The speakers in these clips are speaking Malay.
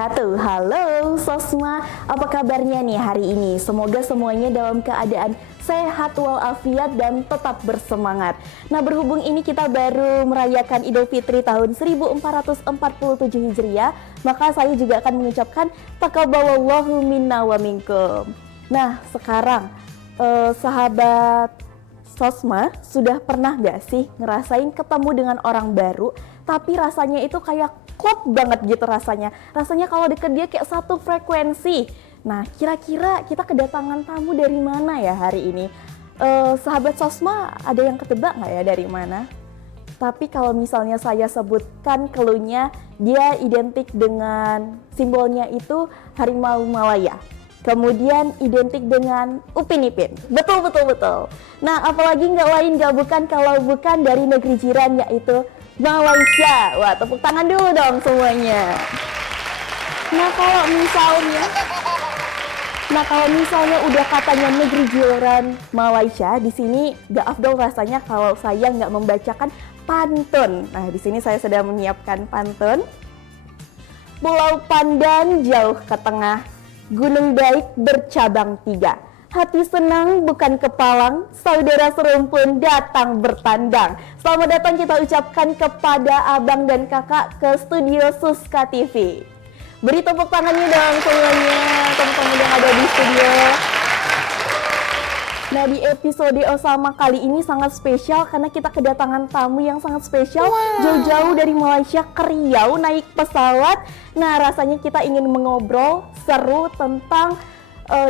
wabarakatuh. Halo Sosma, apa kabarnya nih hari ini? Semoga semuanya dalam keadaan sehat walafiat dan tetap bersemangat. Nah, berhubung ini kita baru merayakan Idul Fitri tahun 1447 Hijriah, maka saya juga akan mengucapkan taqabbalallahu minna wa minkum. Nah, sekarang sahabat Sosma, sudah pernah gak sih ngerasain ketemu dengan orang baru tapi rasanya itu kayak klop banget gitu rasanya. Rasanya kalau deket dia kayak satu frekuensi. Nah, kira-kira kita kedatangan tamu dari mana ya hari ini? Sahabat Sosma, ada yang ketebak nggak ya dari mana? Tapi kalau misalnya saya sebutkan clue-nya, dia identik dengan simbolnya itu harimau Malaya. Kemudian identik dengan Upin Ipin. Betul. Nah, apalagi nggak lain nggak bukan kalau bukan dari negeri jiran yaitu Malaysia. Wah, tepuk tangan dulu dong semuanya. Nah, kalau misalnya udah katanya negeri jiran Malaysia, di sini nggak afdol rasanya kalau saya nggak membacakan pantun. Nah, di sini saya sedang menyiapkan pantun. Pulau Pandan jauh ke tengah, Gunung Daik bercabang 3. Hati senang bukan kepalang, saudara serumpun datang bertandang. Selamat datang kita ucapkan kepada abang dan kakak ke studio Suska TV. Beri tepuk tangannya dong semuanya, teman-teman yang ada di studio. Nah, di episode Osama kali ini sangat spesial karena kita kedatangan tamu yang sangat spesial. Jauh-jauh dari Malaysia ke Riau naik pesawat. Nah, rasanya kita ingin mengobrol seru tentang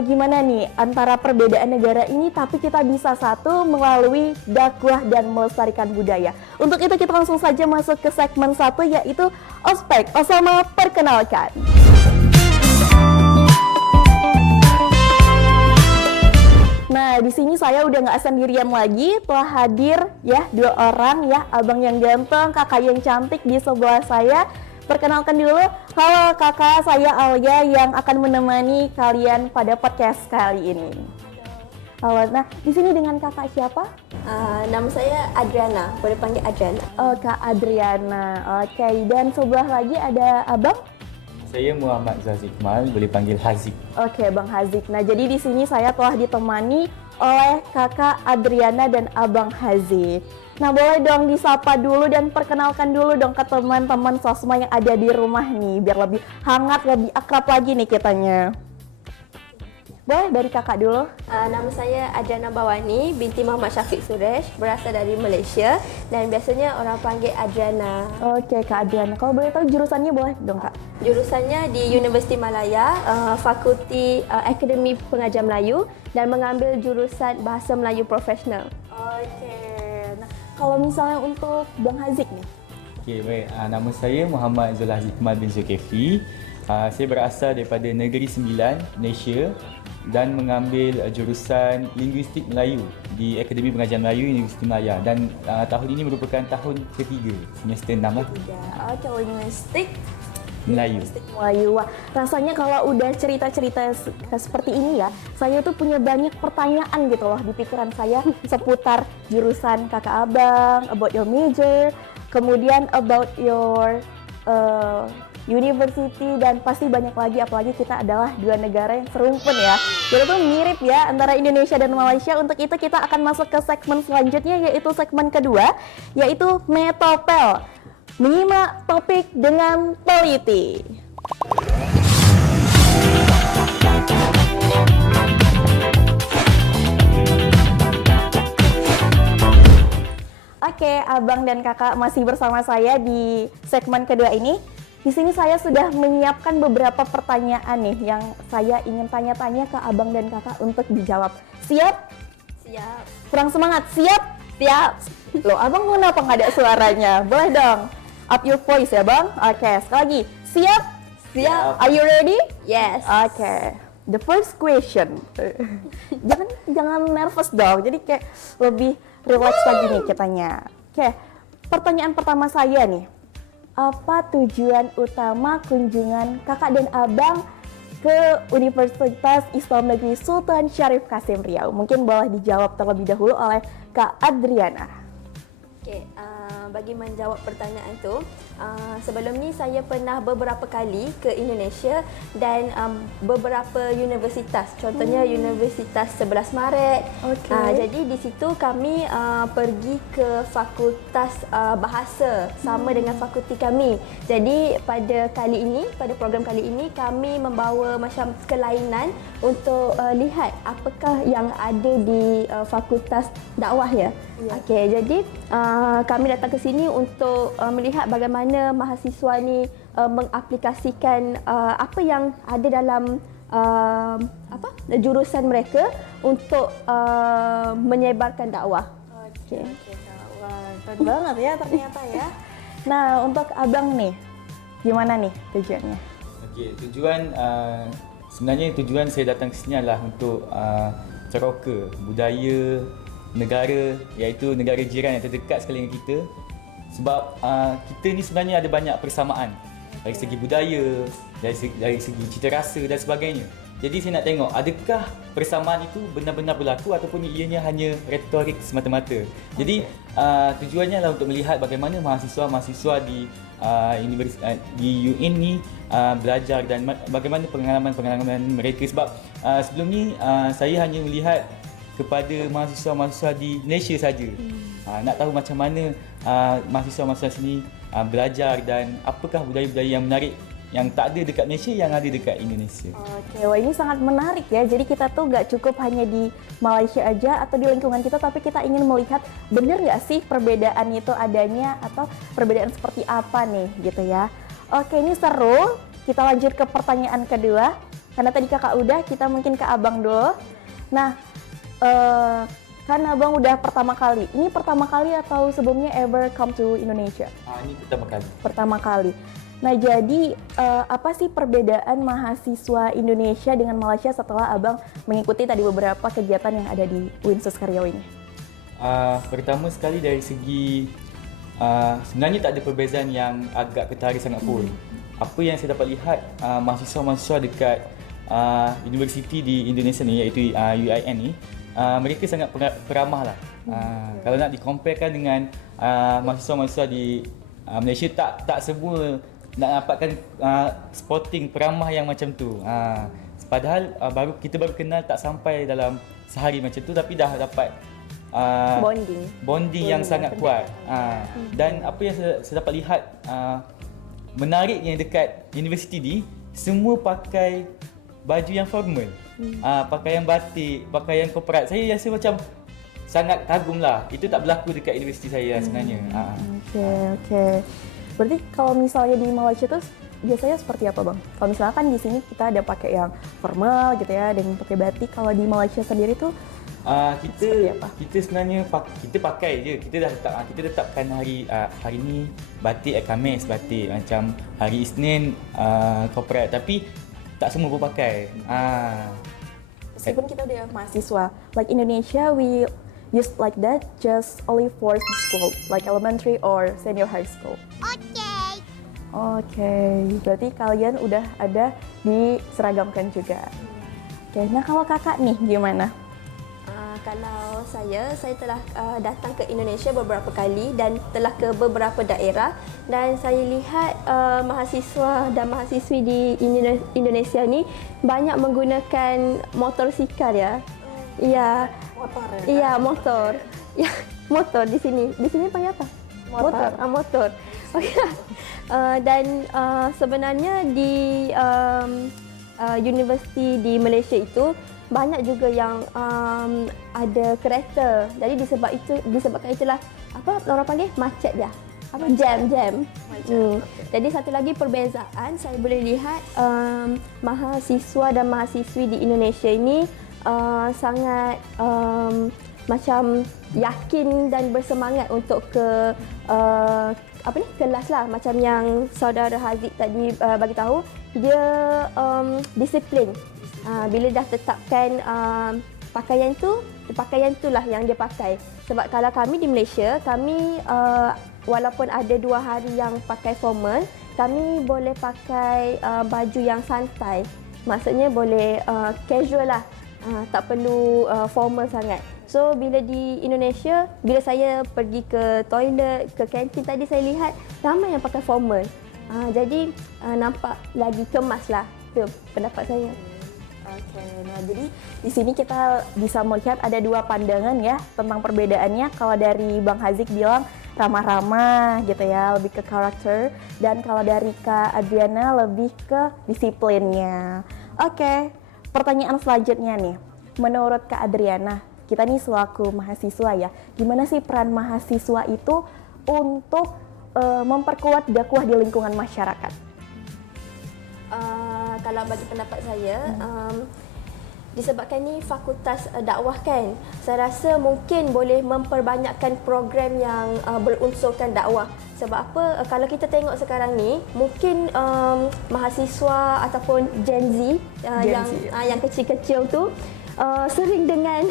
gimana nih antara perbedaan negara ini tapi kita bisa satu melalui dakwah dan melestarikan budaya. Untuk itu kita langsung saja masuk ke segmen 1 yaitu Ospek Osama Perkenalkan. Nah, di sini saya udah nggak sendirian lagi, telah hadir ya 2 orang ya, abang yang ganteng, kakak yang cantik di sebelah saya. Perkenalkan dulu, halo kakak, saya Alia yang akan menemani kalian pada podcast kali ini. Halo, nah di sini dengan kakak siapa? Nama saya Adriana, boleh panggil Adriana. Oh, Kak Adriana, oke. Dan sebelah lagi ada abang? Saya Muhammad Zazik Mal, boleh panggil Hazik. Oke, Bang Hazik. Nah, jadi di sini saya telah ditemani oleh kakak Adriana dan abang Hazik. Nah, boleh dong disapa dulu dan perkenalkan dulu dong ke teman-teman Sosma yang ada di rumah nih, biar lebih hangat, lebih akrab lagi nih kitanya. Boleh dari kakak dulu? Nama saya Adriana Bawani, binti Muhammad Syafiq Suresh, berasal dari Malaysia dan biasanya orang panggil Adriana. Oke, Kak Adriana. Kalau boleh tahu jurusannya boleh dong, Kak? Jurusannya di Universiti Malaya, Fakulti Akademi Pengajar Melayu dan mengambil jurusan Bahasa Melayu Profesional. Oke. Nah, kalau misalnya untuk Bang Hazik nih? Okey, baik. Nama saya Muhammad Zulhaz Iqmal bin Zulkifli. Saya berasal daripada Negeri Sembilan, Malaysia dan mengambil jurusan Linguistik Melayu di Akademi Pengajian Melayu Universiti Malaya dan tahun ini merupakan tahun ketiga, semester 6 lah. Oke, linguistik Melayu. Melayu. Wah, rasanya kalau udah cerita-cerita seperti ini ya, saya tuh punya banyak pertanyaan gitu loh di pikiran saya seputar jurusan kakak abang, about your major, kemudian about your university dan pasti banyak lagi, apalagi kita adalah 2 negara yang serumpun ya. Jadi tuh mirip ya antara Indonesia dan Malaysia. Untuk itu kita akan masuk ke segmen selanjutnya yaitu segmen kedua yaitu Metopel. Menyimak topik dengan teliti. Oke, abang dan kakak masih bersama saya di segmen kedua ini. Di sini saya sudah menyiapkan beberapa pertanyaan nih yang saya ingin tanya-tanya ke abang dan kakak untuk dijawab. Siap? Siap. Kurang semangat? Siap? Siap. Loh, abang kenapa nggak ada suaranya? Boleh dong? Up your voice ya bang? Oke, sekali lagi. Siap? Siap. Are you ready? Yes. Oke. The first question. jangan nervous dong. Jadi kayak lebih relax lagi nih kitanya. Oke. Pertanyaan pertama saya nih. Apa tujuan utama kunjungan kakak dan abang ke Universitas Islam Negeri Sultan Syarif Kasim Riau? Mungkin boleh dijawab terlebih dahulu oleh Kak Adriana. Oke, bagi menjawab pertanyaan tu, sebelum ni saya pernah beberapa kali ke Indonesia dan beberapa universitas. Contohnya Universitas 11 Maret. Jadi di situ kami pergi ke fakultas bahasa sama dengan fakulti kami. Jadi pada program kali ini kami membawa macam kelainan untuk lihat apakah yang ada di fakultas dakwah ya. Okey, jadi kami datang ke sini untuk melihat bagaimana mahasiswa ni mengaplikasikan apa yang ada dalam jurusan mereka untuk menyebarkan dakwah. Okey. Wah, keren banget ya ternyata ya. Nah, untuk abang nih, gimana nih tujuannya? Okey, sebenarnya tujuan saya datang ke sini adalah untuk ceroka budaya negara, iaitu negara jiran yang terdekat sekali dengan kita. Sebab kita ni sebenarnya ada banyak persamaan dari segi budaya, dari segi cita rasa dan sebagainya. Jadi saya nak tengok adakah persamaan itu benar-benar berlaku ataupun ianya hanya retorik semata-mata. Jadi tujuannya adalah untuk melihat bagaimana mahasiswa-mahasiswa di UIN ni belajar dan bagaimana pengalaman-pengalaman mereka. Sebab sebelum ni saya hanya melihat kepada mahasiswa-mahasiswa di Malaysia saja. Nak tahu macam mana mahasiswa-mahasiswa sini belajar dan apakah budaya-budaya yang menarik yang tak ada dekat Malaysia yang ada dekat Indonesia. Okey, wah ini sangat menarik ya. Jadi kita tuh nggak cukup hanya di Malaysia aja atau di lingkungan kita, tapi kita ingin melihat benar nggak sih perbedaan itu adanya atau perbedaan seperti apa nih gitu ya. Oke, ini seru. Kita lanjut ke pertanyaan kedua. Karena tadi kakak udah, kita mungkin ke abang dulu. Nah, kan abang udah pertama kali. Ini pertama kali atau sebelumnya ever come to Indonesia? Ini pertama kali. Pertama kali. Nah, jadi apa sih perbedaan mahasiswa Indonesia dengan Malaysia setelah abang mengikuti tadi beberapa kegiatan yang ada di UIN Suskaryau ini? Pertama sekali dari segi sebenarnya tak ada perbezaan yang agak ketara sangat pun. Apa yang saya dapat lihat mahasiswa-mahasiswa dekat universiti di Indonesia ni, iaitu UIN ni, mereka sangat peramah lah. Kalau nak dikomparekan dengan mahasiswa-mahasiswa di Malaysia, tak semua nak dapatkan spotting peramah yang macam tu. Padahal kita baru kenal tak sampai dalam sehari macam tu, tapi dah dapat bonding yang sangat kuat. Dan apa yang saya dapat lihat menariknya dekat universiti ni, semua pakai baju yang formal. Pakaian batik, pakaian korporat. Saya rasa macam sangat kagum lah. Itu tak berlaku dekat universiti saya sebenarnya. Okey. Berarti kalau misalnya di Malaysia tuh biasanya seperti apa bang? Kalau misalnya kan di sini kita ada pakai yang formal gitu ya, dan pakai batik. Kalau di Malaysia sendiri tuh kita sebenarnya kita pakai je. Kita tetapkan hari ni batik, Khamis batik, macam hari Isnin korporat, tapi tak semua pun pakai. Meskipun kita udah mahasiswa, like Indonesia we use like that just only for school, like elementary or senior high school. Oke, berarti kalian udah ada diseragamkan juga. Oke, nah kalau kakak nih gimana? Kalau saya telah datang ke Indonesia beberapa kali dan telah ke beberapa daerah, dan saya lihat mahasiswa dan mahasiswi di Indonesia ni banyak menggunakan motosikal ya. Iya. Motor ya? Iya, motor. Ya, motor di sini. Di sini panggil apa? Motor. Motor. Okay. Dan sebenarnya di universiti di Malaysia itu banyak juga yang ada kereta. Jadi disebabkan itulah apa orang panggil macet dia. Apa jam. Jadi satu lagi perbezaan saya boleh lihat mahasiswa dan mahasiswi di Indonesia ini sangat macam yakin dan bersemangat untuk ke kelas lah, macam yang saudara Haziq tadi bagi tahu, dia disiplin. Bila dah tetapkan pakaian itulah yang dia pakai. Sebab kalau kami di Malaysia, kami walaupun ada 2 hari yang pakai formal, kami boleh pakai baju yang santai. Maksudnya boleh casual lah, tak perlu formal sangat. So bila di Indonesia, bila saya pergi ke toilet, ke kantin tadi saya lihat ramai yang pakai formal. Jadi nampak lagi kemas lah. Itu pendapat saya. Oke, nah jadi di sini kita bisa melihat ada dua pandangan ya tentang perbedaannya. Kalau dari Bang Hazik bilang ramah-ramah gitu ya, lebih ke karakter, dan kalau dari Kak Adriana lebih ke disiplinnya. Oke, pertanyaan selanjutnya nih, menurut Kak Adriana, kita nih selaku mahasiswa ya, gimana sih peran mahasiswa itu untuk memperkuat dakwah di lingkungan masyarakat? Kalau bagi pendapat saya, disebabkan ni fakultas dakwah kan, saya rasa mungkin boleh memperbanyakkan program yang berunsurkan dakwah. Sebab apa? Kalau kita tengok sekarang ni, mungkin mahasiswa ataupun Gen Z, yang kecil-kecil tu sering dengan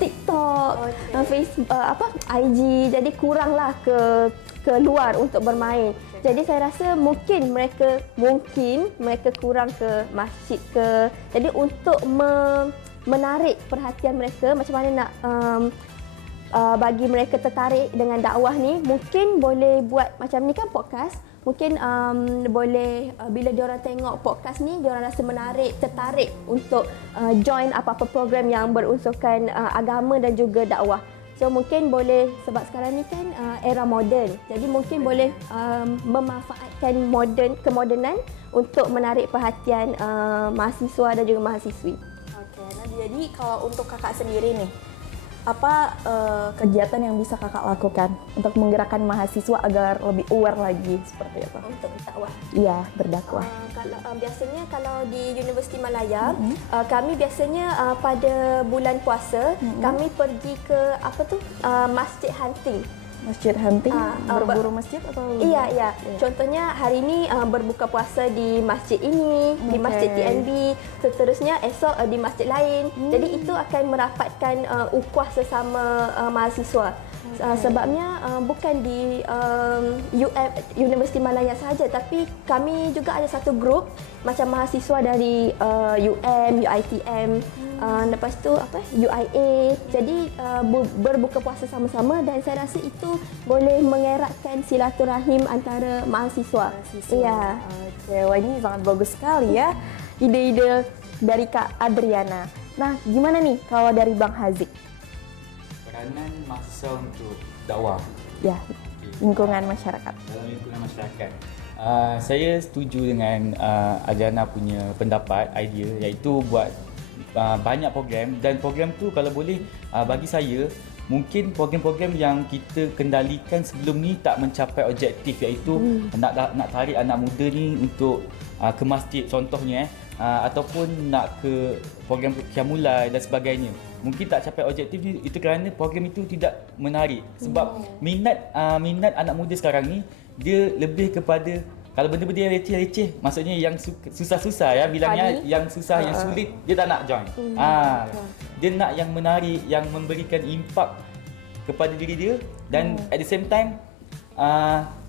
TikTok, Facebook, IG, jadi kuranglah ke luar untuk bermain. Jadi saya rasa mungkin mereka kurang ke masjid ke. Jadi untuk menarik perhatian mereka, macam mana nak bagi mereka tertarik dengan dakwah ni, mungkin boleh buat macam ni kan podcast. Mungkin boleh bila diorang tengok podcast ni, diorang rasa tertarik untuk join apa-apa program yang berunsurkan agama dan juga dakwah. So mungkin boleh, sebab sekarang ni kan era moden, jadi mungkin boleh memanfaatkan kemodenan untuk menarik perhatian mahasiswa dan juga mahasiswi. Oke, nah jadi kalau untuk kakak sendiri nih, apa kegiatan yang bisa kakak lakukan untuk menggerakkan mahasiswa agar lebih aware lagi seperti apa? Untuk dakwah. Iya, berdakwah. Biasanya kalau di Universiti Malaya, kami biasanya pada bulan puasa kami pergi ke masjid hunting. Masjid hunting, berburu masjid atau? Iya. Contohnya hari ini berbuka puasa di masjid ini, di masjid TNB, seterusnya esok di masjid lain. Jadi itu akan merapatkan ukhuwah sesama mahasiswa. Sebabnya bukan di Universiti Malaya sahaja, tapi kami juga ada satu grup macam mahasiswa dari UiTM, lepas tu UIA. Jadi berbuka puasa sama-sama, dan saya rasa itu boleh mengeratkan silaturahim antara mahasiswa. Iya. Oke, wah ini sangat bagus sekali ya ide-ide dari Kak Adriana. Nah, gimana nih kalau dari Bang Hazik? Peranan mahasiswa untuk dakwah. Ya, lingkungan masyarakat. Dalam lingkungan masyarakat. Saya setuju dengan Adriana punya pendapat, idea, iaitu buat banyak program, dan program tu kalau boleh bagi saya mungkin program-program yang kita kendalikan sebelum ni tak mencapai objektif, iaitu nak tarik anak muda ni untuk ke masjid contohnya, ataupun nak ke program qiyamulai dan sebagainya. Mungkin tak capai objektif itu kerana program itu tidak menarik. Sebab minat anak muda sekarang ni dia lebih kepada kalau benda-benda yang receh-receh, maksudnya yang susah-susah ya, bilangnya yang susah, yang sulit, dia tak nak join. Dia nak yang menarik, yang memberikan impak kepada diri dia, dan at the same time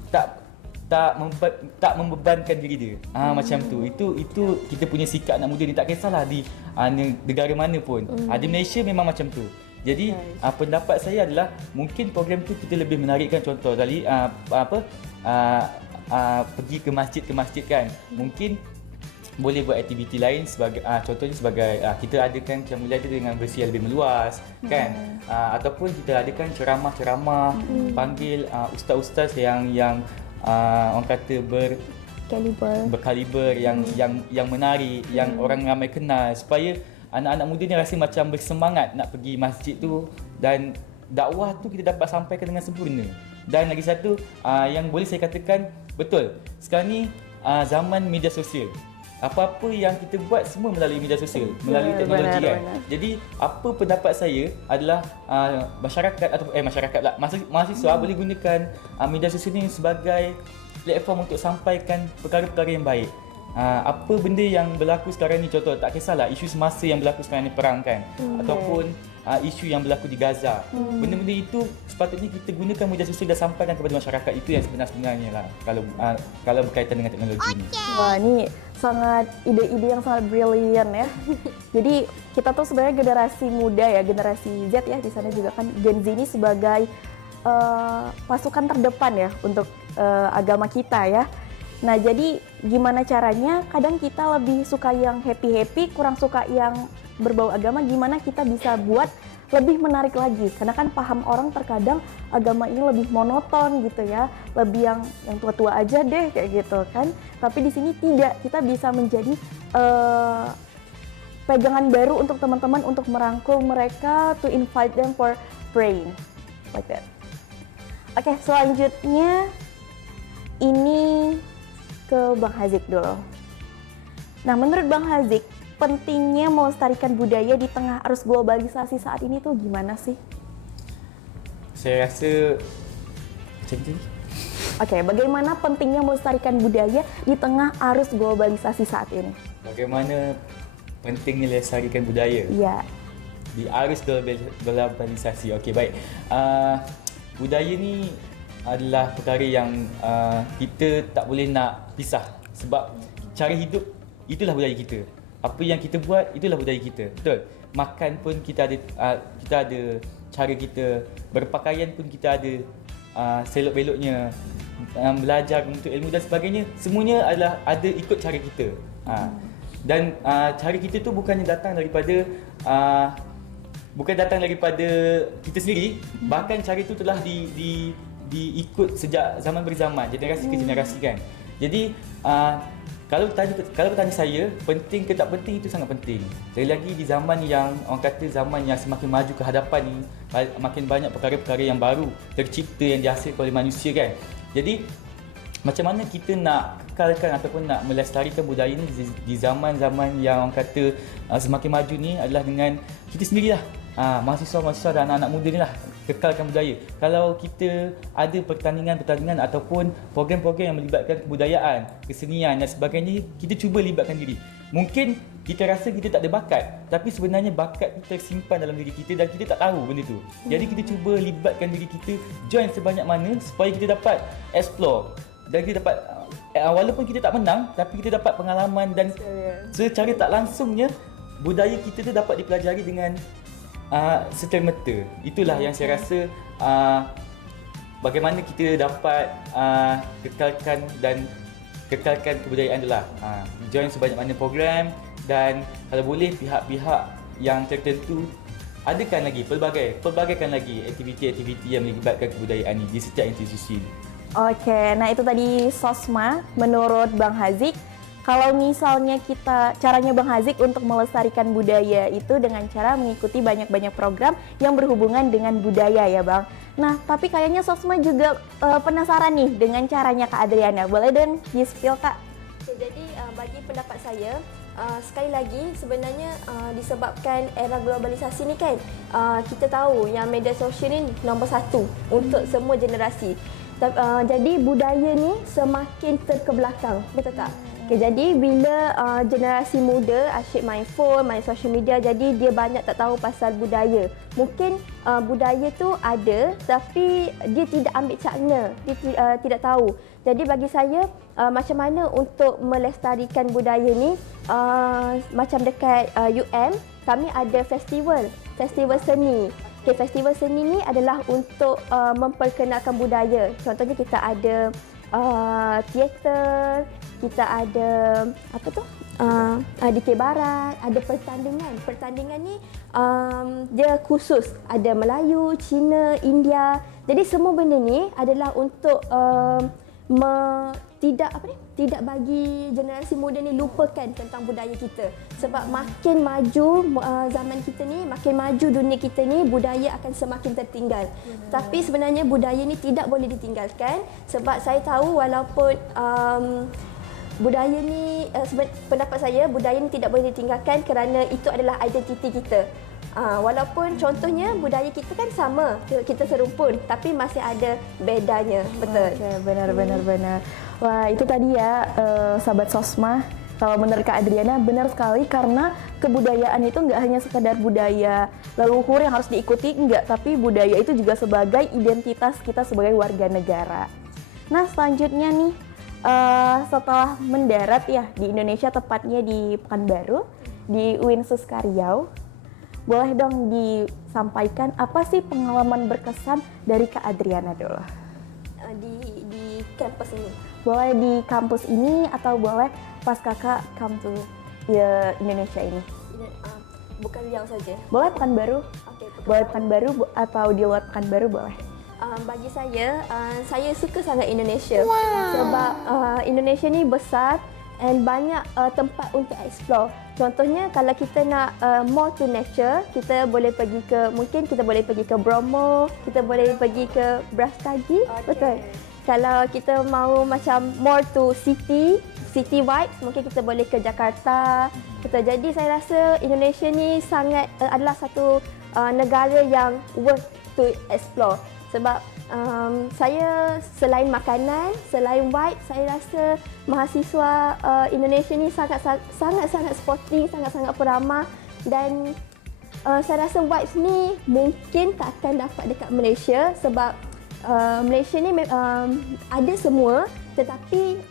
tak membebankan diri dia. Macam tu. Itu kita punya sikap anak muda ni, tak kisahlah di negara mana pun. Di Malaysia memang macam tu. Jadi pendapat saya adalah mungkin program tu kita lebih menarikkan. Contoh tadi pergi ke masjid kan. Mungkin boleh buat aktiviti lain sebagai contohnya sebagai kita adakan qiyamul lail dengan versi yang lebih meluas kan, ataupun kita adakan ceramah-ceramah, panggil ustaz-ustaz yang orang kata berkaliber, yang menarik, yang orang ramai kenal, supaya anak-anak muda ni rasa macam bersemangat nak pergi masjid tu, dan dakwah tu kita dapat sampaikan dengan sempurna. Dan lagi satu yang boleh saya katakan, betul, sekarang ni zaman media sosial. Apa-apa yang kita buat semua melalui media sosial, melalui teknologi kan. Jadi apa pendapat saya adalah masyarakat atau mahasiswa boleh gunakan media sosial ni sebagai platform untuk sampaikan perkara-perkara yang baik. Apa benda yang berlaku sekarang ni, contoh tak kisahlah isu semasa yang berlaku sekarang ni, perang kan, ataupun isu yang berlaku di Gaza. Benda-benda itu sepatutnya kita gunakan media sosial dan sampaikan kepada masyarakat. Itu yang sebenarnya lah kalau berkaitan dengan teknologi ini. Wah, ini sangat ide-ide yang sangat brilian ya. Jadi kita tuh sebenarnya generasi muda ya, generasi Z ya, di sana juga kan Gen Z ini sebagai pasukan terdepan ya untuk agama kita ya. Nah, jadi gimana caranya? Kadang kita lebih suka yang happy-happy, kurang suka yang berbau agama. Gimana kita bisa buat lebih menarik lagi? Karena kan paham orang terkadang agama ini lebih monoton gitu ya, lebih yang tua-tua aja deh kayak gitu kan. Tapi di sini tidak, kita bisa menjadi pegangan baru untuk teman-teman untuk merangkul mereka, to invite them for praying like that. Oke, selanjutnya ini ke Bang Hazik dulu. Nah, menurut Bang Hazik, pentingnya melestarikan budaya di tengah arus globalisasi saat ini tuh gimana sih? Saya rasa macam ni. Oke, bagaimana pentingnya melestarikan budaya di tengah arus globalisasi saat ini? Bagaimana pentingnya melestarikan budaya Ya, di arus globalisasi. Okey, baik. Budaya ni adalah perkara yang kita tak boleh nak pisah, sebab cara hidup itulah budaya kita. Apa yang kita buat itulah budaya kita. Betul. Makan pun kita ada cara kita, berpakaian pun kita ada selok-beloknya, belajar untuk ilmu dan sebagainya, semuanya adalah ada ikut cara kita. Dan cara kita tu bukannya datang daripada kita sendiri, bahkan cara itu telah diikut sejak zaman berzaman, generasi ke generasi kan. Jadi kalau bertanya saya, penting ke tak penting, itu sangat penting. Sekali lagi di zaman yang orang kata zaman yang semakin maju ke hadapan ni, makin banyak perkara-perkara yang baru tercipta yang dihasilkan oleh manusia kan. Jadi macam mana kita nak kekalkan ataupun nak melestarikan budaya ni di zaman-zaman yang orang kata semakin maju ni adalah dengan kita sendirilah. Mahasiswa-mahasiswa dan anak-anak muda ni lah kekalkan budaya. Kalau kita ada pertandingan-pertandingan ataupun program-program yang melibatkan kebudayaan, kesenian dan sebagainya, kita cuba libatkan diri. Mungkin kita rasa kita tak ada bakat, tapi sebenarnya bakat kita tersimpan dalam diri kita dan kita tak tahu benda tu. Jadi kita cuba libatkan diri kita, join sebanyak mana supaya kita dapat explore dan kita dapat walaupun kita tak menang, tapi kita dapat pengalaman dan secara tak langsungnya budaya kita tu dapat dipelajari dengan serta-merta. Itulah yang saya rasa bagaimana kita dapat kekalkan kebudayaan itulah. Join sebanyak mana program dan kalau boleh pihak-pihak yang tertentu pelbagaikan lagi aktiviti-aktiviti yang melibatkan kebudayaan ini di setiap institusi. Oke, nah itu tadi Sosma menurut Bang Hazik. Kalau misalnya caranya Bang Hazik untuk melestarikan budaya itu dengan cara mengikuti banyak-banyak program yang berhubungan dengan budaya ya Bang. Nah, tapi kayaknya Sosma juga penasaran nih dengan caranya Kak Adriana. Boleh dong di-spill Kak? Okay, jadi bagi pendapat saya, sekali lagi sebenarnya disebabkan era globalisasi ni kan, kita tahu yang media sosial ni nombor satu untuk semua generasi. Jadi budaya ni semakin terkebelakang, betul tak? Okay, jadi bila generasi muda asyik main phone, main social media, jadi dia banyak tak tahu pasal budaya. Mungkin budaya tu ada tapi dia tidak ambil cakna, dia tidak tahu. Jadi bagi saya macam mana untuk melestarikan budaya ni, macam dekat UM kami ada festival seni. Okay, festival seni ni adalah untuk memperkenalkan budaya. Contohnya kita ada teater, kita ada DK Barat, ada pertandingan. Pertandingan ni dia khusus, ada Melayu, Cina, India. Jadi semua benda ni adalah untuk tidak bagi generasi muda ni lupakan tentang budaya kita. Sebab makin maju zaman kita ni, makin maju dunia kita ni, budaya akan semakin tertinggal. Tapi sebenarnya budaya ni tidak boleh ditinggalkan, sebab saya tahu walaupun budaya ni, pendapat saya budaya ni tidak boleh ditinggalkan kerana itu adalah identiti kita. Walaupun contohnya budaya kita kan sama, kita serumpun, tapi masih ada bedanya, betul. Okay, benar. Wah, itu tadi ya sahabat Sosma, Kalau menurut Kak Adriana benar sekali, karena kebudayaan itu nggak hanya sekedar budaya leluhur yang harus diikuti, enggak, tapi budaya itu juga sebagai identitas kita sebagai warga negara. Nah selanjutnya nih, setelah mendarat ya di Indonesia, tepatnya di Pekanbaru, di UIN Suskaryau, boleh dong disampaikan apa sih pengalaman berkesan dari Kak Adriana dulu? Di kampus ini. Boleh di kampus ini atau boleh pas kakak come to ya, Indonesia ini? Bukan Riau saja. Boleh Pekanbaru, Okey, boleh Pekanbaru atau di luar Pekanbaru boleh. Bagi saya suka sangat Indonesia. Sebab Indonesia ni besar and banyak tempat untuk explore. Contohnya kalau kita nak more to nature, kita boleh pergi ke, mungkin kita boleh pergi ke Bromo, kita boleh pergi ke Brastagi, betul. Kalau kita mahu macam more to city vibes, mungkin kita boleh ke Jakarta. Betul. Jadi saya rasa Indonesia ni sangat adalah satu negara yang worth to explore. Sebab saya selain makanan, selain vibe, saya rasa mahasiswa Indonesia ni sangat sporting, sangat peramah, dan saya rasa vibes ni mungkin tak akan dapat dekat Malaysia sebab Malaysia ni ada semua, tetapi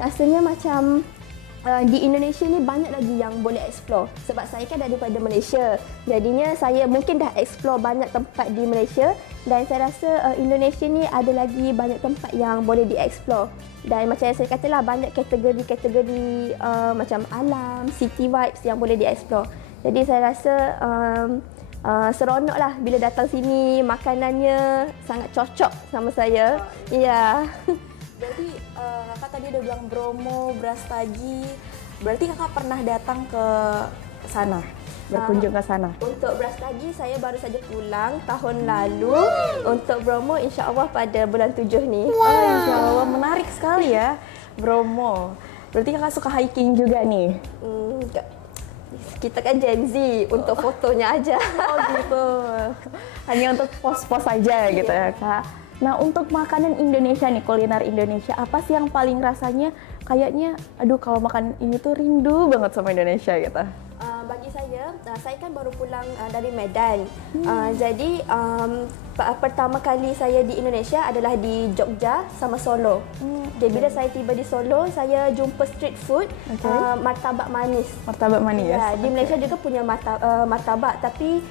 rasanya macam di Indonesia ni banyak lagi yang boleh explore. Sebab saya kan daripada Malaysia, jadinya saya mungkin dah explore banyak tempat di Malaysia, dan saya rasa Indonesia ni ada lagi banyak tempat yang boleh di-explore. Dan macam yang saya katalah, banyak kategori-kategori macam alam, city vibes yang boleh di-explore. Jadi saya rasa seronok lah bila datang sini, makanannya sangat cocok sama saya. Ya. Berarti kakak tadi udah bilang Bromo, Brastagi, berarti kakak pernah datang ke sana, berkunjung ke sana? Untuk Brastagi saya baru saja pulang tahun lalu. Untuk Bromo insya-Allah pada bulan 7 ni. Insya-Allah, menarik sekali ya Bromo. Berarti kakak suka hiking juga nih? Kita kan Gen Z, untuk fotonya aja. Oh gitu, hanya untuk pos-pos saja gitu ya Kak. Nah untuk makanan Indonesia nih, kuliner Indonesia, apa sih yang paling rasanya kayaknya, aduh kalau makan ini tuh rindu banget sama Indonesia gitu? Bagi saya kan baru pulang dari Medan. Jadi pertama kali saya di Indonesia adalah di Jogja sama Solo. Okay, bila saya tiba di Solo, saya jumpa street food, martabak manis. Martabak manis? Ya, di Malaysia juga punya martabak, tapi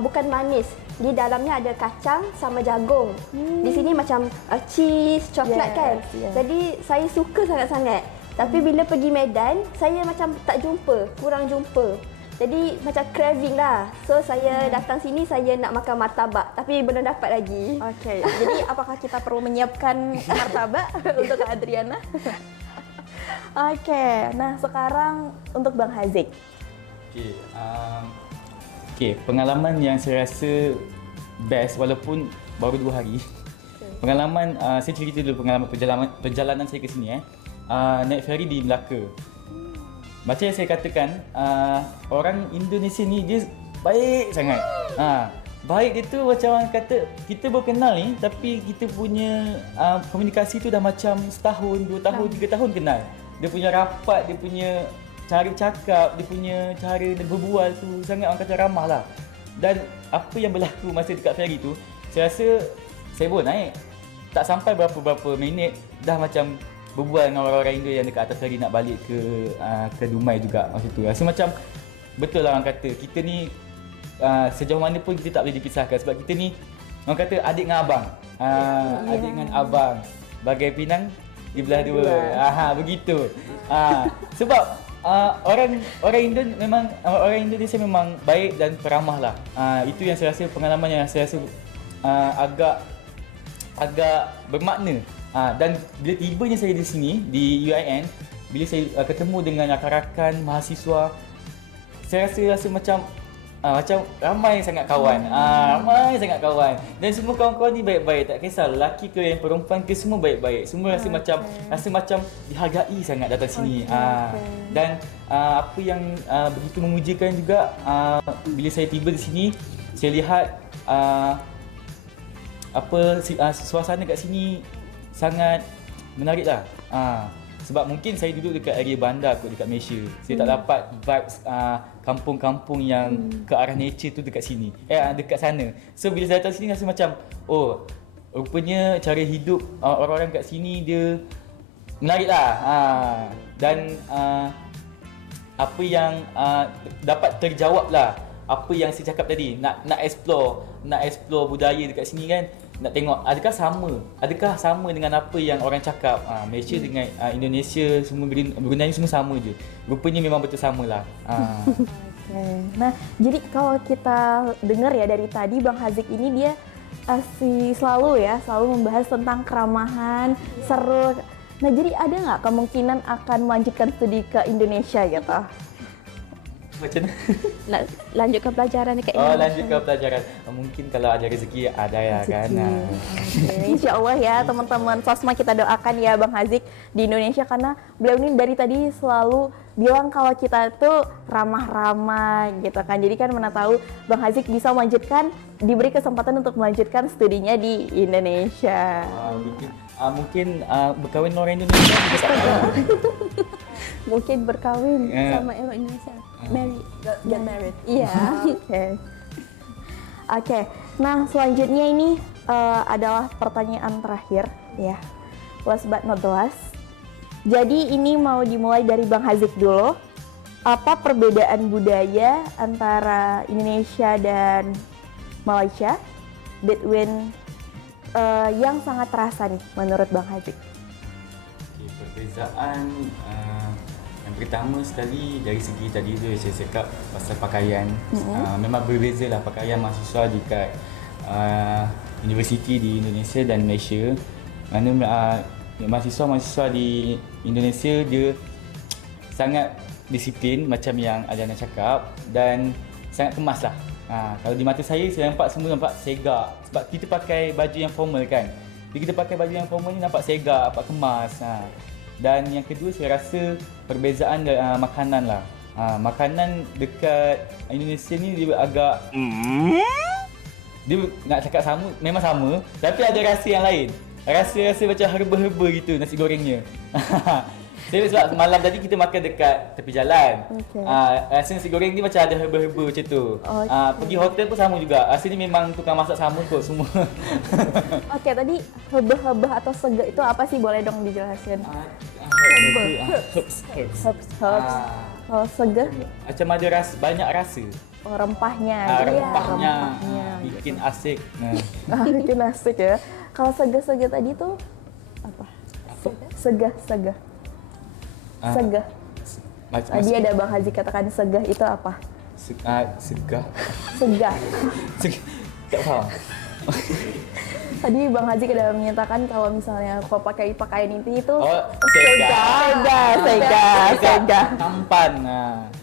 bukan manis. Di dalamnya ada kacang sama jagung. Di sini macam cheese, coklat kan. Jadi saya suka sangat-sangat. Tapi bila pergi Medan, saya macam tak jumpa, kurang jumpa. Jadi macam craving lah. So saya datang sini, saya nak makan martabak, tapi belum dapat lagi. Okey, jadi apakah kita perlu menyiapkan martabak untuk Kak Adriana? Okey, nah sekarang untuk Bang Haziq. Okey, pengalaman yang saya rasa best walaupun baru 2 hari. Pengalaman, saya cerita dulu pengalaman perjalanan saya ke sini. Naik ferry di Melaka. Macam yang saya katakan, orang Indonesia ni dia baik sangat. Baik dia tu macam orang kata, kita baru kenal ni, tapi kita punya komunikasi tu dah macam setahun, 2 tahun, 3 tahun kenal. Dia punya rapat, dia punya cara cakap, dia punya cara berbual tu sangat orang kata ramah lah. Dan apa yang berlaku masa dekat ferry tu, saya rasa saya pun naik, tak sampai berapa minit dah macam berbual dengan orang-orang Indo yang dekat atas ferry nak balik ke Dumai juga masa tu. Rasa macam betul lah orang kata, kita ni sejauh mana pun kita tak boleh dipisahkan sebab kita ni orang kata adik dengan abang. Adik dengan abang. Bagai pinang di belah dua. Begitu. Sebab orang Indonesia memang baik dan peramah lah. Itu yang saya rasa pengalaman yang saya rasa agak bermakna. Dan bila tibanya saya di sini, di UIN, bila saya ketemu dengan rakan-rakan mahasiswa, saya rasa macam ramai sangat kawan. Ramai sangat kawan. Dan semua kawan-kawan ni baik-baik, tak kisah lelaki ke yang perempuan ke, semua baik-baik. Semua rasa macam dihargai sangat datang sini. Dan apa yang begitu memujakan juga, bila saya tiba di sini, saya lihat suasana kat sini sangat menarik lah. Sebab mungkin saya duduk dekat area bandar kot dekat Malaysia. Saya tak dapat vibes kampung-kampung yang ke arah nature tu dekat sini. Dekat sana. So bila saya datang sini rasa macam, oh, rupanya cara hidup orang-orang kat sini dia menarik lah. Dan apa yang dapat terjawab lah apa yang saya cakap tadi, nak explore budaya dekat sini kan, nak tengok adakah sama dengan apa yang orang cakap. Malaysia dengan Indonesia semua Brunei semua sama je. Rupanya memang betul samalah. Okay. Nah, jadi kalau kita dengar ya dari tadi Bang Haziq ini dia selalu membahas tentang keramahan, seru. Nah, jadi ada nggak kemungkinan akan melanjutkan studi ke Indonesia gitu? Macam mana? Lanjutkan pelajaran dekat Indonesia. Lanjutkan pelajaran. Mungkin kalau ada rezeki ada ya kan. Okay. Insya Allah ya teman-teman Sosma, kita doakan ya Bang Haziq di Indonesia, karena beliau ini dari tadi selalu bilang kalau kita tuh ramah-ramah gitu kan. Jadi kan mana tahu Bang Haziq bisa diberi kesempatan untuk melanjutkan studinya di Indonesia. Mungkin berkahwin orang Indonesia juga tak tahu. Mungkin berkahwin sama orang Indonesia. Get married. Iya. Oke. Nah, selanjutnya ini adalah pertanyaan terakhir ya. Last but not the last. Jadi ini mau dimulai dari Bang Haziq dulu. Apa perbedaan budaya antara Indonesia dan Malaysia between yang sangat terasa nih menurut Bang Haziq? Okay, perbezaan yang pertama sekali dari segi tadi tu saya cakap pasal pakaian. Memang berbeza lah pakaian mahasiswa dekat universiti di Indonesia dan Malaysia. Mana mahasiswa di Indonesia dia sangat disiplin macam yang Adriana cakap dan sangat kemas lah. Kalau di mata saya nampak semua nampak segak sebab kita pakai baju yang formal kan. Bila kita pakai baju yang formal ni nampak segak, nampak kemas. Dan yang kedua saya rasa perbezaan makanan lah. Makanan dekat Indonesia ni dia agak dia nak cakap sama, memang sama tapi ada rasa yang lain. Rasa macam herba-herba gitu nasi gorengnya. Sebab malam tadi kita makan dekat tepi jalan. Rasa nasi goreng ni macam ada herba-herba macam tu. Pergi hotel pun sama juga. Rasanya memang tukang masak sama kot semua. Oke, tadi herba-herba atau sega itu apa sih? Boleh dong dijelaskan? Herbs. Kalau sega? Macam ada banyak rasa. Rempahnya. Rempahnya. Bikin asik. Bikin asik ya. Kalau sega-sega tadi tuh apa? Sega. Tadi ada Bang Haziq katakan segah itu apa? Segah. Tak faham. Tadi Bang Haziq ada menyatakan kalau misalnya kau pakai pakaian itu sega. Tampan.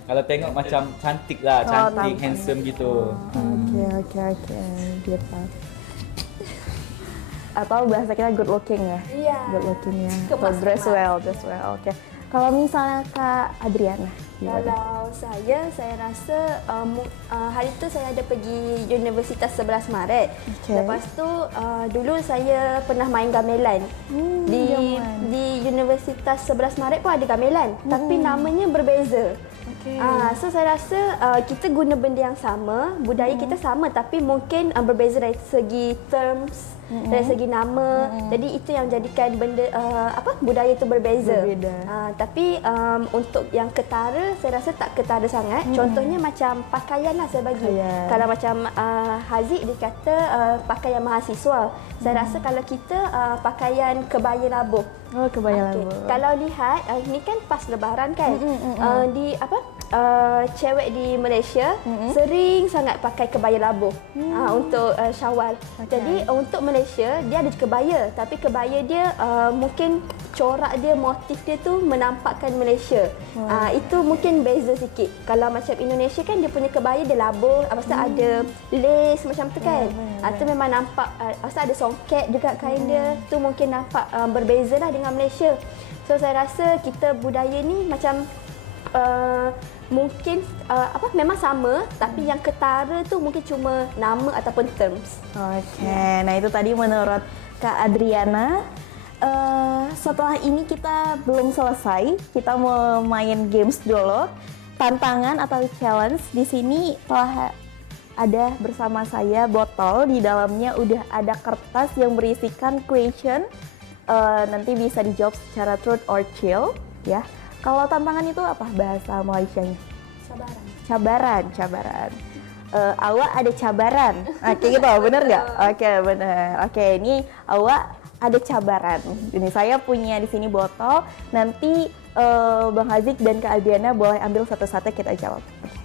Kalau tengok macam cantik lah, cantik, handsome gitu. Oke. Gitu. Atau bahasa kita good looking ya? Iya. Good looking ya. Dress well. Oke. Kalau misalnya Kak Adriana? Kalau saya rasa hari tu saya ada pergi Universitas 11 Maret. Lepas tu dulu saya pernah main gamelan. Di Universitas 11 Maret pun ada gamelan, tapi namanya berbeza. So saya rasa kita guna benda yang sama, budaya kita sama, tapi mungkin berbeza dari segi terms, dari segi nama. Jadi itu yang jadikan benda budaya itu berbeza. Tapi untuk yang ketara saya rasa tak ketara sangat. Contohnya macam pakaian lah saya bagi. Kalau macam Haziq dia kata pakaian mahasiswa. Saya rasa kalau kita pakaian kebaya labuh. Kebaya labuh. Kalau lihat ni kan pas lebaran kan. Cewek di Malaysia sering sangat pakai kebaya labuh untuk Syawal. Jadi untuk Malaysia dia ada kebaya, tapi kebaya dia mungkin corak dia, motif dia tu menampakkan Malaysia. Itu mungkin beza sikit. Kalau macam Indonesia kan dia punya kebaya dia labuh, lepas tu ada lace macam tu kan. Tu memang nampak, lepas tu ada songket juga kain dia. Tu mungkin nampak berbeza lah dengan Malaysia. So saya rasa kita budaya ni macam mungkin memang sama, tapi yang ketara tu mungkin cuma nama ataupun terms. Oke. Nah itu tadi menurut Kak Adriana. setelah ini kita belum selesai. Kita mau main games dulu. Tantangan atau challenge di sini telah ada bersama saya botol. Di dalamnya udah ada kertas yang berisikan question. Nanti bisa dijawab secara truth or chill, ya. Kalau tantangan itu apa bahasa Malaysianya? Cabaran. Awak ada cabaran. Oke gitu, bener nggak? Oke, bener. Oke, ini awak ada cabaran. Ini saya punya di sini botol. Nanti Bang Haziq dan Kak Adriana boleh ambil satu-satu kita jawab. Oke.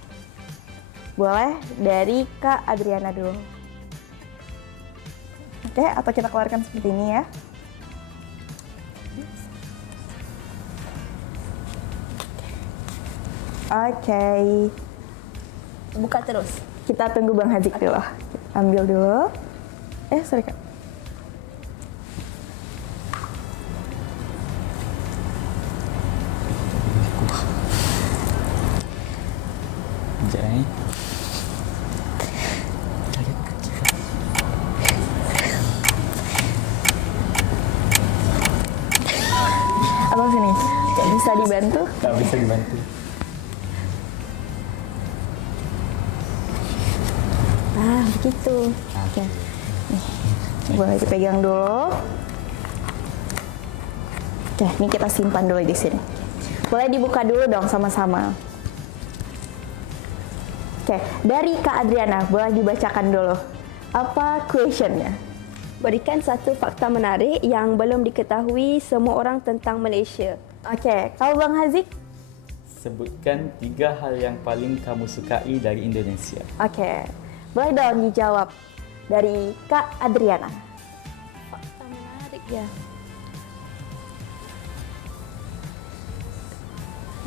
Boleh dari Kak Adriana dulu. Oke, atau kita keluarkan seperti ini ya. Oke. Buka terus. Kita tunggu Bang Haziq dulu. Ambil dulu. Sorry Kak. Sekejap Apa sini? Bisa dibantu? tak bisa dibantu. Begitu. Oke. Nih, boleh dipegang dulu. Oke, ini kita simpan dulu di sini. Boleh dibuka dulu dong sama-sama. Oke, dari Kak Adriana, boleh dibacakan dulu. Apa questionnya? Berikan satu fakta menarik yang belum diketahui semua orang tentang Malaysia. Oke, kalau Bang Haziq? Sebutkan 3 hal yang paling kamu sukai dari Indonesia. Oke, boleh dong dijawab dari Kak Adriana. Fakta menarik ya.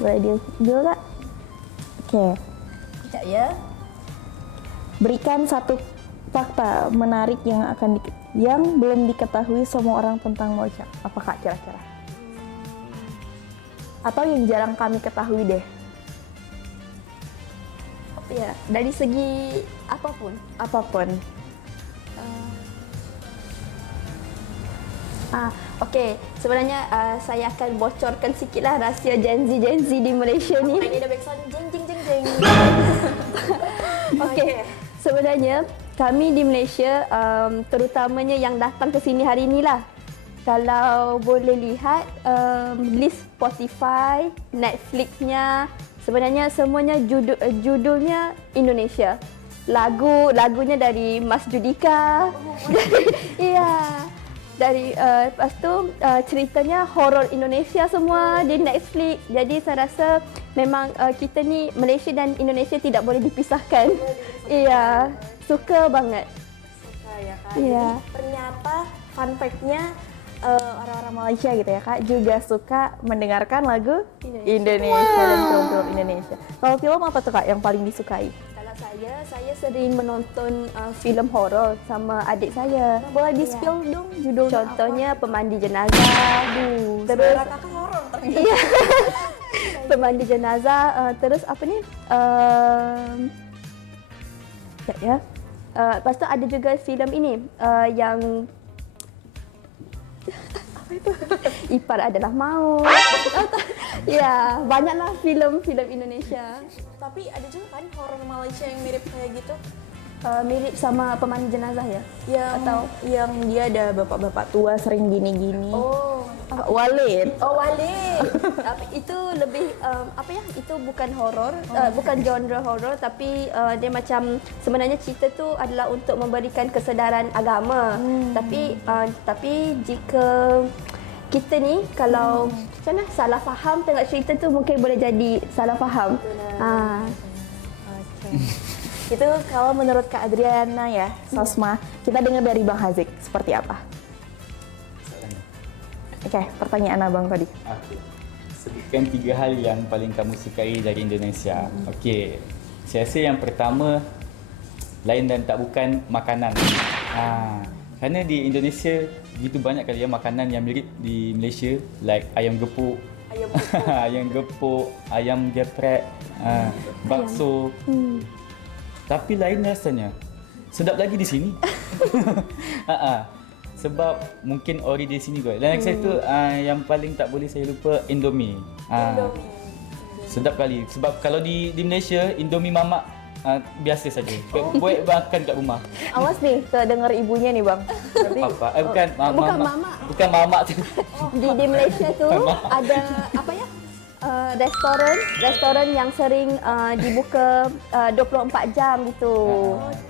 Boleh dulu Kak? Oke, Sekejap ya. berikan satu fakta menarik yang belum diketahui semua orang tentang Malaysia. Apa Kak kira-kira? Atau yang jarang kami ketahui deh. Ya, dari segi apapun. Apapun. Okey. Sebenarnya saya akan bocorkan sikitlah rahsia Gen Z di Malaysia ni. Ini ada backsound jeng jeng jeng jeng. Okey. Sebenarnya kami di Malaysia terutamanya yang datang ke sini hari inilah. Kalau boleh lihat list Spotify, Netflix-nya, sebenarnya semuanya judulnya Indonesia. Lagunya dari Mas Judika. Iya. Dari lepas tu ceritanya horor Indonesia semua di Netflix. Jadi saya rasa memang kita ni Malaysia dan Indonesia tidak boleh dipisahkan. Iya, suka banget. Suka ya Kak. Iya. Jadi ternyata fun fact-nya orang-orang Malaysia gitu ya Kak juga suka mendengarkan lagu Indonesia dan film-film Indonesia. Kalau film apa tuh Kak yang paling disukai? Kalau saya sering menonton filem horor sama adik saya. Boleh di-spill dong judulnya Contohnya Pemandi Jenazah. Terus Kakak horor ternyata. iya. Pemandi Jenazah, terus apa ni? Ya. Lepas tu ada juga filem ini yang apa itu? Ipar Adalah Maut. Ya, banyaklah filem-filem Indonesia. Tapi ada juga kan horor Malaysia yang mirip kayak gitu. Mirip sama Pemandi Jenazah ya? Yang dia ada bapak-bapak tua sering gini-gini. Oh, Walid. Walid. Tapi itu lebih apa ya? Itu bukan horor, bukan genre horor, tapi dia macam sebenarnya cerita tu adalah untuk memberikan kesedaran agama. Tapi jika kita ni kalau macam mana salah faham tengok cerita tu mungkin boleh jadi salah faham. Itu kalau menurut Kak Adriana ya, Sosma, kita dengar dari Bang Haziq seperti apa? Oke, pertanyaan Abang tadi. Okey. Sebutkan 3 hal yang paling kamu sukai dari Indonesia. Okey. Saya rasa yang pertama lain dan tak bukan makanan. Kerana di Indonesia begitu banyak kali ya makanan yang mirip di Malaysia, like ayam gepuk, ayam gepuk, ayam geprek, bakso. Tapi lain rasanya. Sedap lagi di sini. sebab mungkin ori dia sini kot. Dan lagi satu yang paling tak boleh saya lupa, Indomie. Sedap kali. Sebab kalau di Malaysia, Indomie mamak biasa saja. Buat makan kat rumah. Awas nih, terdengar ibunya nih bang. Apa? Bukan Bukan mamak. Bukan mamak tu. Di Malaysia tu ada apa ya? Restoran yang sering dibuka 24 jam gitu.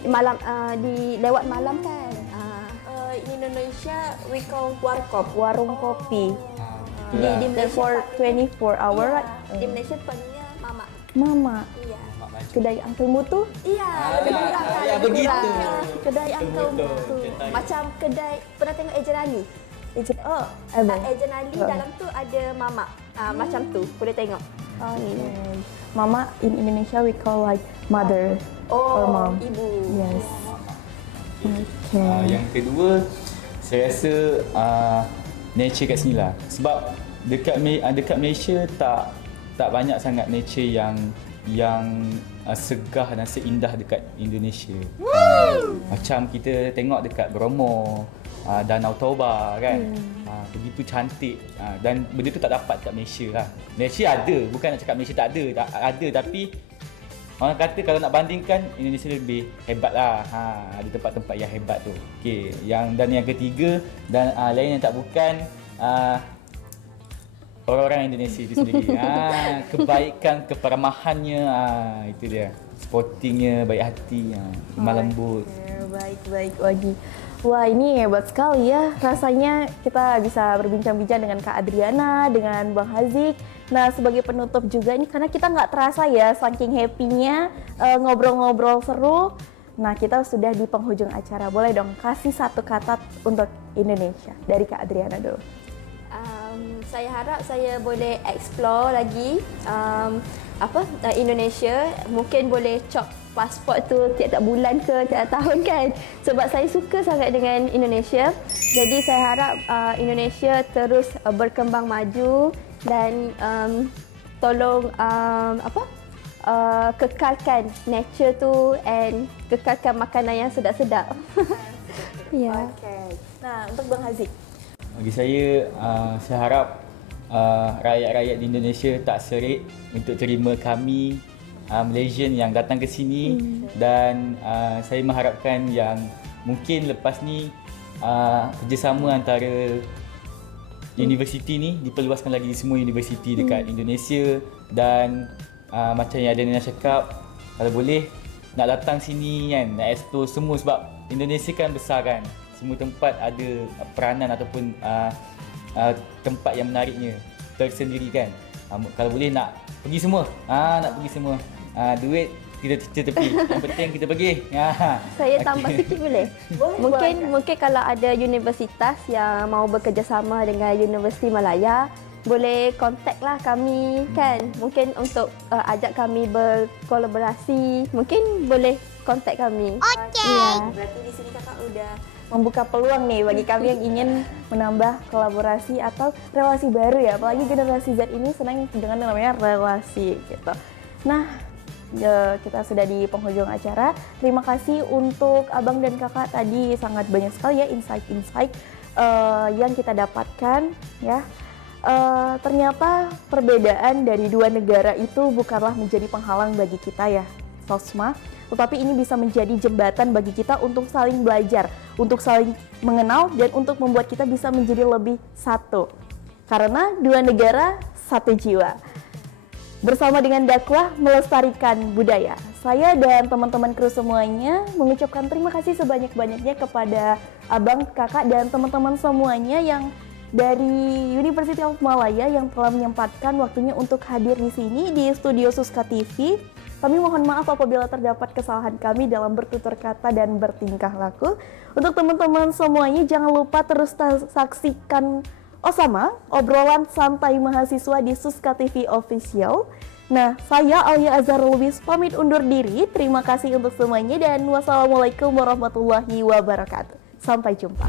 Malam di lewat malam kan. In Indonesia we call warkop. Warung kopi. Di Malaysia For 24 hour, right? di Malaysia panggilnya mamak. Mama, Iya. kedai Uncle Mutu? Iya, lebih kurang kan. ya lebih begitu. kurang. Kedai Uncle Betul, Mutu. kedai. Macam kedai, pernah tengok Ejen Ali? Oh, abang. Ejen Ali dalam tu ada mamak. Macam tu, boleh tengok. Okay. Mama in Indonesia we call like mother or mom. Ibu. Yes. Okay. Yang kedua, saya rasa nature kat sini lah. Sebab dekat Malaysia tak banyak sangat nature yang segah dan seindah dekat Indonesia. Macam kita tengok dekat Bromo, Danau Toba kan. Begitu cantik. Dan benda tu tak dapat kat Malaysia lah. Malaysia ada, bukan nak cakap Malaysia tak ada. Ada tapi orang kata kalau nak bandingkan, Indonesia lebih hebat lah. Ada tempat-tempat yang hebat tu. Okey, yang ketiga dan lain yang tak bukan orang-orang Indonesia itu sendiri. Kebaikan, keperamahannya, itu dia. Sportingnya, baik hati, lemah lembut. Baik Wagi. Wah, ini hebat sekali ya. Rasanya kita bisa berbincang-bincang dengan Kak Adriana, dengan Bang Haziq. Nah, sebagai penutup juga ini karena kita nggak terasa ya saking happy-nya ngobrol-ngobrol seru. Nah, kita sudah di penghujung acara. Boleh dong kasih satu kata untuk Indonesia dari Kak Adriana dulu. Saya harap saya boleh explore lagi Indonesia. Mungkin boleh cop pasport tu tiap-tiap bulan ke tiap tahun kan. Sebab saya suka sangat dengan Indonesia. Jadi saya harap Indonesia terus berkembang maju dan tolong kekalkan nature tu and kekalkan makanan yang sedap-sedap. Ya. Okay. Nah, untuk Bang Haziq. Bagi saya harap rakyat-rakyat di Indonesia tak serik untuk terima kami Malaysian yang datang ke sini dan saya mengharapkan yang mungkin lepas ni kerjasama antara universiti ni diperluaskan lagi di semua universiti dekat Indonesia dan macam yang Adriana cakap, kalau boleh nak datang sini kan, nak explore semua sebab Indonesia kan besar kan. Semua tempat ada peranan ataupun tempat yang menariknya tersendiri kan. Kalau boleh nak pergi semua. Nak pergi semua. Duit kita tepi. Yang penting kita pergi. Saya tambah sikit boleh? Mungkin kalau ada universitas yang mau bekerjasama dengan Universiti Malaya, boleh kontak lah kami kan. Mungkin untuk ajak kami berkolaborasi, mungkin boleh kontak kami. Okey. Ya. Berarti di sini kakak udah Membuka peluang nih bagi kami yang ingin menambah kolaborasi atau relasi baru ya. Apalagi generasi Z ini senang dengan yang namanya relasi gitu. Nah, kita sudah di penghujung acara. Terima kasih untuk abang dan kakak tadi, sangat banyak sekali ya insight-insight yang kita dapatkan ya. Ternyata perbedaan dari dua negara itu bukanlah menjadi penghalang bagi kita ya, Sosma. Tetapi ini bisa menjadi jembatan bagi kita untuk saling belajar, untuk saling mengenal, dan untuk membuat kita bisa menjadi lebih satu. Karena dua negara, satu jiwa. Bersama dengan dakwah melestarikan budaya. Saya dan teman-teman kru semuanya mengucapkan terima kasih sebanyak-banyaknya kepada abang, kakak, dan teman-teman semuanya yang dari University of Malaya yang telah menyempatkan waktunya untuk hadir di sini di studio Suska TV. Kami mohon maaf apabila terdapat kesalahan kami dalam bertutur kata dan bertingkah laku. Untuk teman-teman semuanya jangan lupa terus saksikan Osama, obrolan santai mahasiswa di Suska TV Official. Nah, saya Alia Azhar Lubis pamit undur diri. Terima kasih untuk semuanya dan wassalamualaikum warahmatullahi wabarakatuh. Sampai jumpa.